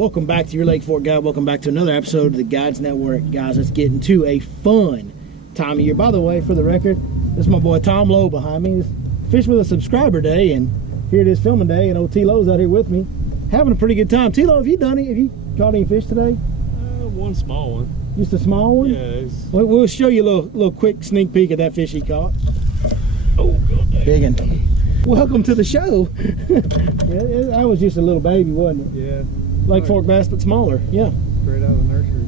Welcome back to your Lake Fork Guide. Welcome back to another episode of the Guides Network. Guys, let's get into a fun time of year. By the way, for the record, this is my boy Tom Lowe behind me. It's Fish with a Subscriber Day, and here it is filming day, and old T-Lowe's out here with me, having a pretty good time. T-Lowe, have you caught any fish today? One small one. Just a small one? Yeah. We'll show you a little quick sneak peek of that fish he caught. Oh, God. Big one. Welcome to the show. That was just a little baby, wasn't it? Yeah. Lake Fork bass, but smaller. Yeah. Straight out of the nursery.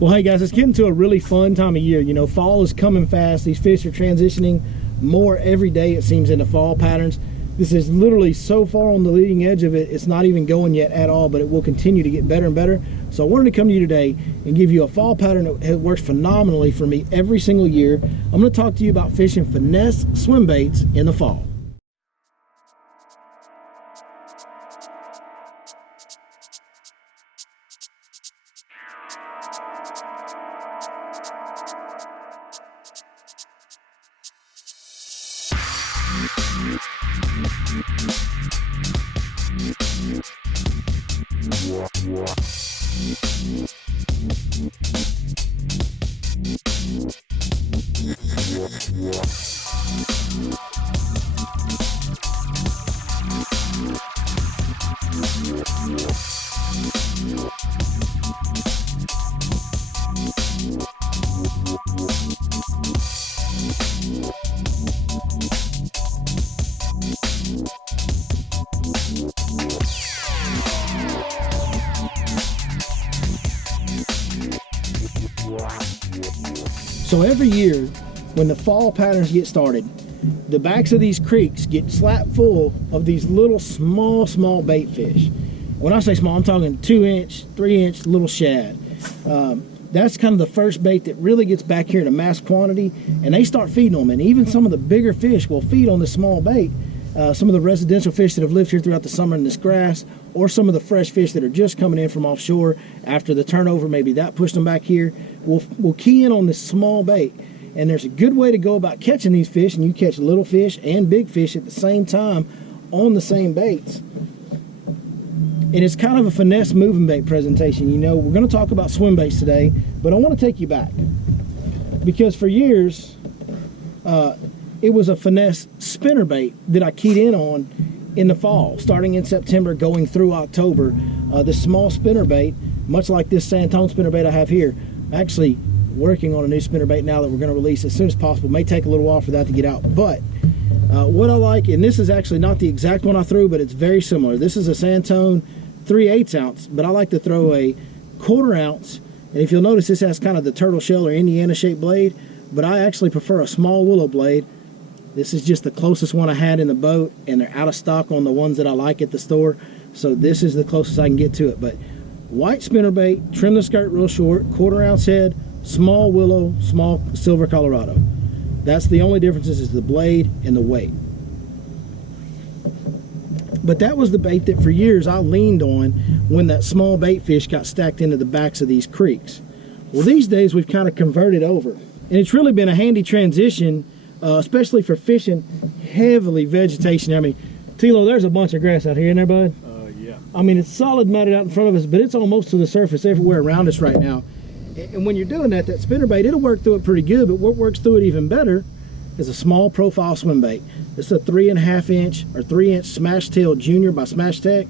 Well, hey guys, it's getting to a really fun time of year. You know, fall is coming fast. These fish are transitioning more every day, it seems, into fall patterns. This is literally so far on the leading edge of it, it's not even going yet at all, but it will continue to get better and better. So I wanted to come to you today and give you a fall pattern that works phenomenally for me every single year. I'm going to talk to you about fishing finesse swim baits in the fall. So every year, when the fall patterns get started, the backs of these creeks get slapped full of these little small bait fish. When I say small, I'm talking 2-inch, 3-inch little shad. That's kind of the first bait that really gets back here in a mass quantity, and they start feeding them. And even some of the bigger fish will feed on this small bait. Some of the residential fish that have lived here throughout the summer in this grass, or some of the fresh fish that are just coming in from offshore after the turnover, maybe that pushed them back here, will key in on this small bait. And there's a good way to go about catching these fish, and you catch little fish and big fish at the same time on the same baits. And it's kind of a finesse moving bait presentation. You know, we're going to talk about swim baits today, but I want to take you back, because for years it was a finesse spinner bait that I keyed in on in the fall, starting in September going through October. This small spinner bait, much like this Santone spinner bait I have here. I'm actually working on a new spinner bait now that we're going to release as soon as possible. May take a little while for that to get out, but what I like, and this is actually not the exact one I threw, but it's very similar. This is a Santone 3/8 ounce, but I like to throw a 1/4 ounce, and if you'll notice, this has kind of the turtle shell or Indiana shaped blade, but I actually prefer a small willow blade. This is just the closest one I had in the boat, and they're out of stock on the ones that I like at the store, so this is the closest I can get to it. But white spinnerbait, trim the skirt real short, 1/4 ounce head, small willow, small silver Colorado. That's the only differences, is the blade and the weight. But that was the bait that for years I leaned on when that small bait fish got stacked into the backs of these creeks. Well, these days we've kind of converted over, and it's really been a handy transition, especially for fishing heavily vegetation. I mean, T-Lowe, there's a bunch of grass out here, isn't there, bud? Yeah. I mean, it's solid matted out in front of us, but it's almost to the surface everywhere around us right now. And when you're doing that spinnerbait, it'll work through it pretty good, but what works through it even better is a small profile swim bait. This is a 3.5 inch or 3-inch Smash Tail Junior by Smash Tech.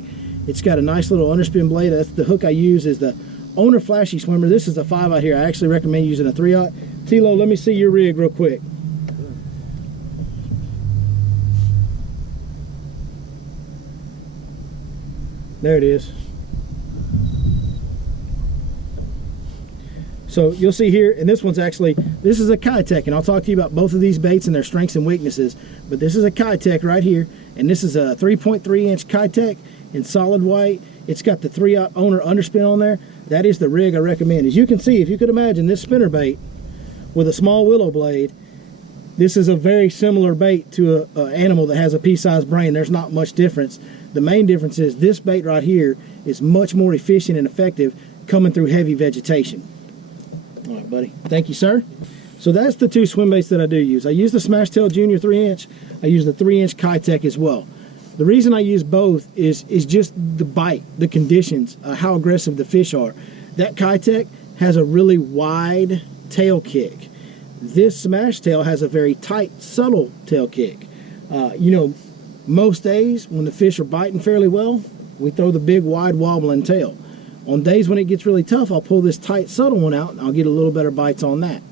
It's got a nice little underspin blade. That's the hook I use, is the Owner Flashy Swimmer. This is a 5 out here. I actually recommend using a 3/0. T-Lowe, let me see your rig real quick. There it is. So you'll see here, and this one's actually, this is a Kitech, and I'll talk to you about both of these baits and their strengths and weaknesses, but this is a Kitech right here, and this is a 3.3-inch Kitech in solid white. It's got the 3/0 Owner underspin on there. That is the rig I recommend. As you can see, if you could imagine this spinner bait with a small willow blade, this is a very similar bait to an animal that has a pea-sized brain. There's not much difference. The main difference is this bait right here is much more efficient and effective coming through heavy vegetation. All right, buddy. Thank you, sir. So that's the two swim baits that I do use. I use the Smash Tail Junior 3-inch. I use the 3-inch Kitech as well. The reason I use both is just the bite, the conditions, how aggressive the fish are. That Kitech has a really wide tail kick. This smash tail has a very tight, subtle tail kick. You know, most days when the fish are biting fairly well, we throw the big, wide, wobbling tail. On days when it gets really tough, I'll pull this tight, subtle one out, and I'll get a little better bites on that.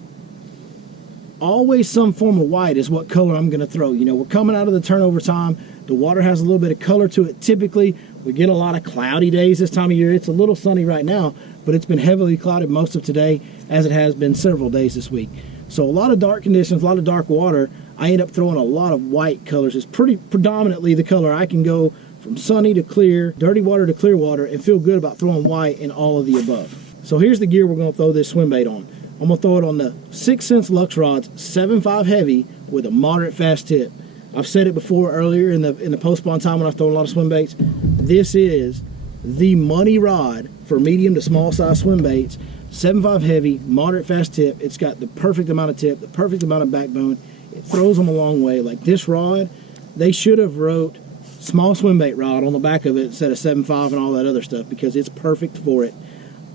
Always some form of white is what color I'm going to throw. You know, we're coming out of the turnover time. The water has a little bit of color to it. Typically, we get a lot of cloudy days this time of year. It's a little sunny right now, but it's been heavily clouded most of today, as it has been several days this week. So a lot of dark conditions, a lot of dark water. I end up throwing a lot of white colors. It's pretty predominantly the color. I can go from sunny to clear, dirty water to clear water, and feel good about throwing white in all of the above. So here's the gear we're going to throw this swim bait on. I'm going to throw it on the 6 cents Lux rods, 7.5 heavy with a moderate fast tip. I've said it before earlier in the post-spawn time when I've thrown a lot of swim baits. This is the money rod for medium to small size swim baits. 7.5 heavy, moderate fast tip. It's got the perfect amount of tip, the perfect amount of backbone. It throws them a long way. Like this rod, they should have wrote small swim bait rod on the back of it instead of 7.5 and all that other stuff, because it's perfect for it.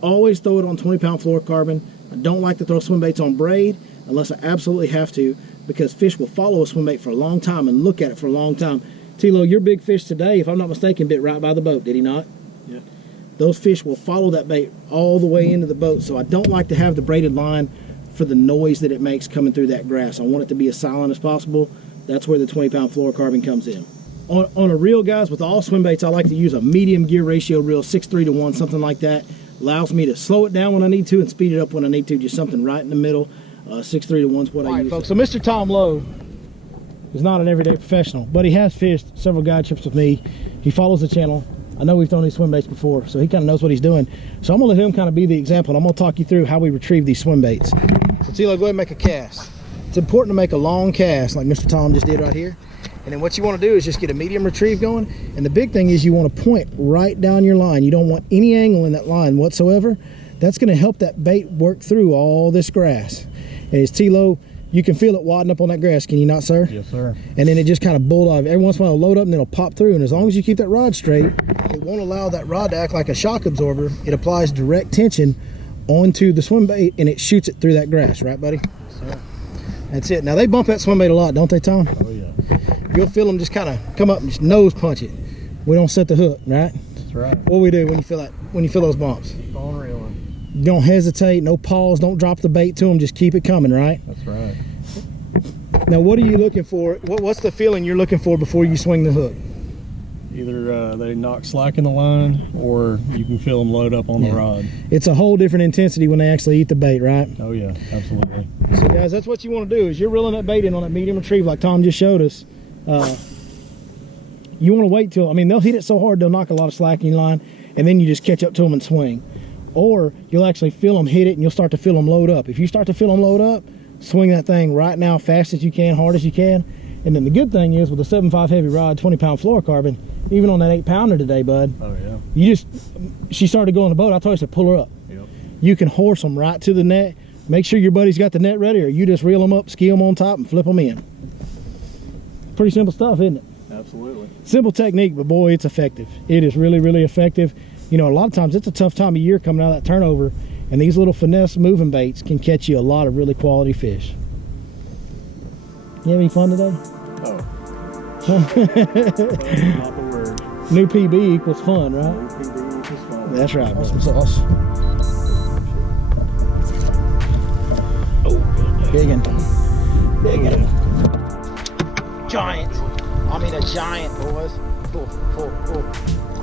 Always throw it on 20-pound fluorocarbon. I don't like to throw swim baits on braid unless I absolutely have to, because fish will follow a swim bait for a long time and look at it for a long time. Tilo, your big fish today, if I'm not mistaken, bit right by the boat, did he not? Yeah. Those fish will follow that bait all the way into the boat, so I don't like to have the braided line for the noise that it makes coming through that grass. I want it to be as silent as possible. That's where the 20-pound fluorocarbon comes in. On a reel, guys, with all swim baits, I like to use a medium gear ratio reel, 6:3 to 1, something like that. Allows me to slow it down when I need to and speed it up when I need to, just something right in the middle. 6:3 to 1 is what I use. Folks, so Mr. Tom Lowe is not an everyday professional, but he has fished several guide trips with me. He follows the channel. I know we've thrown these swim baits before, so he kind of knows what he's doing. So I'm gonna let him kind of be the example, and I'm gonna talk you through how we retrieve these swim baits. So Tilo, go ahead and make a cast. It's important to make a long cast like Mr. Tom just did right here. And then what you want to do is just get a medium retrieve going. And the big thing is you want to point right down your line. You don't want any angle in that line whatsoever. That's going to help that bait work through all this grass. And as Tilo, you can feel it wadding up on that grass, can you not, sir? Yes, sir. And then it just kind of bulldog. Every once in a while it'll load up and it'll pop through. And as long as you keep that rod straight, it won't allow that rod to act like a shock absorber. It applies direct tension onto the swim bait and it shoots it through that grass, right, buddy? Yes, sir. That's it. Now they bump that swim bait a lot, don't they, Tom? Oh, yeah. You'll feel them just kind of come up and just nose punch it. We don't set the hook, right? That's right. What we do when you feel that, when you feel those bumps? Keep on reeling. Don't hesitate, no pause, don't drop the bait to them, just keep it coming, right? That's right. Now what are you looking for? What's the feeling you're looking for before you swing the hook? Either they knock slack in the line, or you can feel them load up on the rod. It's a whole different intensity when they actually eat the bait, right? Oh yeah, absolutely. So guys, that's what you want to do, is you're reeling that bait in on that medium retrieve like Tom just showed us. You want to wait till, I mean, they'll hit it so hard they'll knock a lot of slack in your line, and then you just catch up to them and swing. Or you'll actually feel them hit it and you'll start to feel them load up. If you start to feel them load up, swing that thing right now fast as you can, hard as you can. And then the good thing is with a 7.5 heavy rod, 20-pound fluorocarbon, even on that 8-pounder today, bud, Oh yeah. you just, she started going to the boat, I told you, I said, pull her up. Yep. You can horse them right to the net. Make sure your buddy's got the net ready, or you just reel them up, ski them on top, and flip them in. Pretty simple stuff, isn't it? Absolutely. Simple technique, but boy, it's effective. It is really, really effective. You know, a lot of times it's a tough time of year coming out of that turnover, and these little finesse moving baits can catch you a lot of really quality fish. You have any fun today? Oh. Not the word. New PB equals fun, right? New PB equals fun. That's right. Awesome sauce. Oh, Big one. Big one. Giant. I mean a giant, boys. Oh.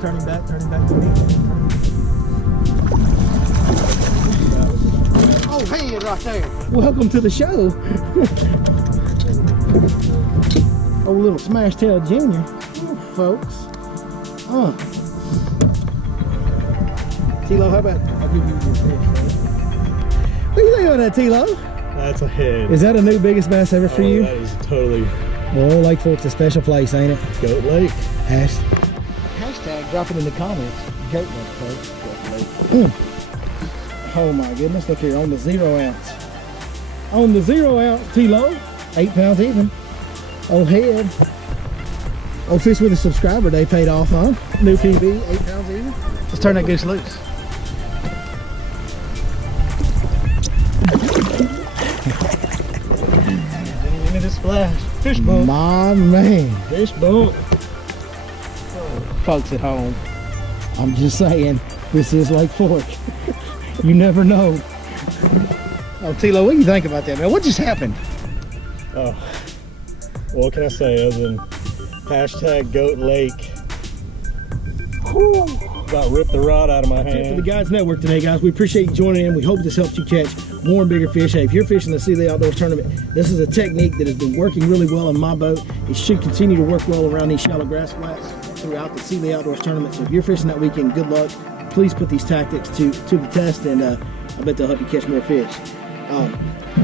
Turning back to me. Oh, hey, right there. Welcome to the show. Oh, little smash tail junior. Oh, folks. Tilo, how about I'll give you your fish, right? What do you think about that, Tilo? that's a head. Is that a new biggest bass ever for you? That is totally Well, Lake Fork's a special place, ain't it? Goat Lake. Hashtag drop it in the comments. Goat Lake, folks. Goat Lake. Oh my goodness, look here on the 0 ounce. On the 0 ounce Tilo, 8 pounds even. Oh, head. Old Fish with a Subscriber Day paid off, huh? New PB, 8 pounds even. Let's turn that goose loose. Give me the splash. Fish bump. My man. Fish bump. Folks at home, I'm just saying, this is Lake Fork. You never know. Oh, Tilo, what do you think about that, man? What just happened? Oh, what can I say other than hashtag Goat Lake? Whew. About ripped the rod out of my That's it for the hand. Guys Network today, guys. We appreciate you joining in. We hope this helps you catch more and bigger fish. Hey, if you're fishing the Sealy Outdoors Tournament, this is a technique that has been working really well in my boat. It should continue to work well around these shallow grass flats throughout the Sealy Outdoors Tournament. So if you're fishing that weekend, good luck. Please put these tactics to the test, and I bet they'll help you catch more fish.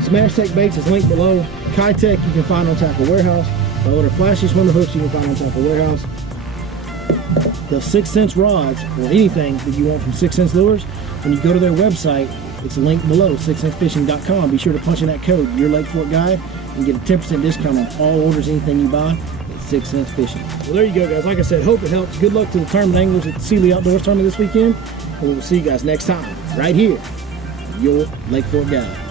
Smash Tech Baits is linked below. Kitech you can find on Tackle Warehouse. The order Flashy Swimmer Hooks you can find on Tackle Warehouse. The 6 Sense rods or anything that you want from 6 Sense Lures, when you go to their website, it's linked below, 6sensefishing.com. Be sure to punch in that code, your Lake Fork Guy, and get a 10% discount on all orders, anything you buy at 6 Sense Fishing. Well, there you go, guys. Like I said, hope it helps. Good luck to the tournament anglers at the Sealy Outdoors Tournament this weekend, and we will see you guys next time, right here, your Lake Fork Guy.